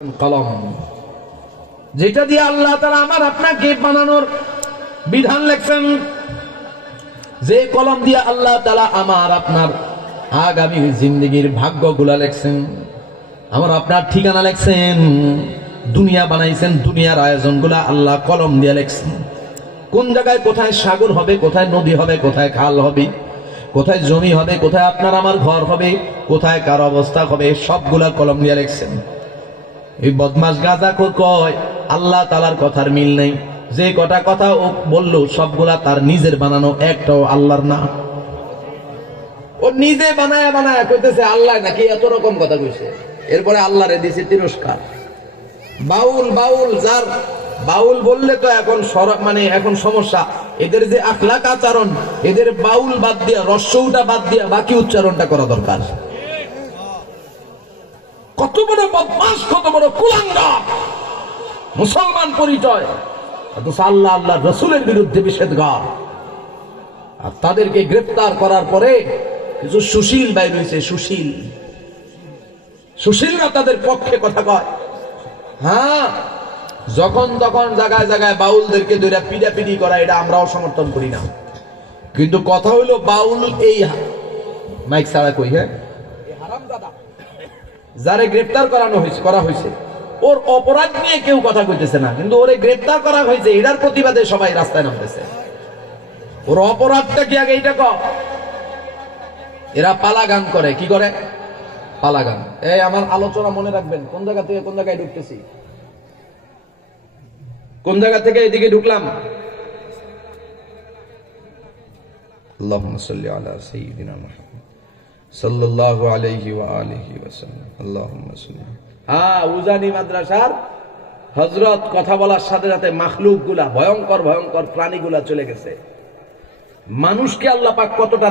কলম, যেটা দিয়ে আল্লাহ তাআলা আমার আপনাকে বানানোর বিধান লেখছেন, যে কলম দিয়ে আল্লাহ তাআলা আমার আপনার আগামী জিন্দেগির ভাগ্যগুলা লেখছেন, আমার আপনার ঠিকানা লেখছেন, দুনিয়া বানাইছেন, দুনিয়ার আয়োজনগুলা আল্লাহ কলম দিয়ে লেখছেন। কোন জায়গায় কোথায় সাগর হবে, কোথায় নদী হবে, কোথায় খাল হবে, কোথায় জমি হবে, কোথায় আপনার আমার ঘর হবে, কোথায় কার অবস্থা হবে, সবগুলা কলম দিয়ে লেখছেন। এই বদমাস গাঁজাখোর কয় আল্লাহ তাআলার কথার মিল নেই, যে কটা কথা ও বললো সবগুলা তার নিজের বানানো, একটাও আল্লাহর না। ও নিজে বানায়া বানায়া কইতেছে আল্লাহ নাকি এত রকম কথা কইছে, এরপরে আল্লাহরে দিছে তিরস্কার। বাউল বাউল, যার বাউল বললে তো এখন এখন সমস্যা। এদের যে আখলাক আচরণ, এদের বাউল বাদ দিয়া, রস্যউটা বাদ দিয়া বাকি উচ্চারণটা করা দরকার। কত বড় বদমাস, কত বড় কুলাঙ্গা মুসলমান পরিচয়, অথচ আল্লাহ আল্লাহ রসুলের বিরুদ্ধে নিষেধগার। আর তাদেরকে গ্রেফতার করার পরে কিছু সুশীল ভাই রয়েছে, সুশীলরা তাদের পক্ষে কথা কয়। হ্যাঁ, যখন তখন জায়গায় জায়গায় বাউলদেরকে ধরে পিটাপিটি করা, এটা আমরাও সমর্থন করি না। কিন্তু কথা হইলো বাউল এই মাইক ছাড়া কই, হ্যাঁ, হারামজাদা যারে গ্রেফতার করা হয়েছে, ওর অপরাধ নিয়ে কেউ কথা কইতেছে না, কিন্তু ওরে গ্রেফতার করা হয়েছে, এটার প্রতিবাদে সবাই রাস্তায় নামতেছে। ওর অপরাধটা কি আগে এইটা কর। এরা পালা গান করে, কি করে? পালা গান। এই আমার আলোচনা মনে রাখবেন, কোন জায়গা থেকে কোন জায়গায় ঢুকতেছি, কোন জায়গা থেকে এদিকে ঢুকলাম। আল্লাহুম্মা সাল্লি আলা সাইয়্যিদিনা মুহাম্মদ সাল্লাল্লাহু আলাইহি ওয়া আলিহি ওয়াসাল্লাম। আল্লাহুম্মা সাল্লি। উজানি মাদ্রাসার হযরত কথা বলার সাথে সাথে মাখলুকগুলা, ভয়ঙ্কর ভয়ঙ্কর প্রাণীগুলা চলে গেছে। মানুষকে আল্লাহ পাক কতটা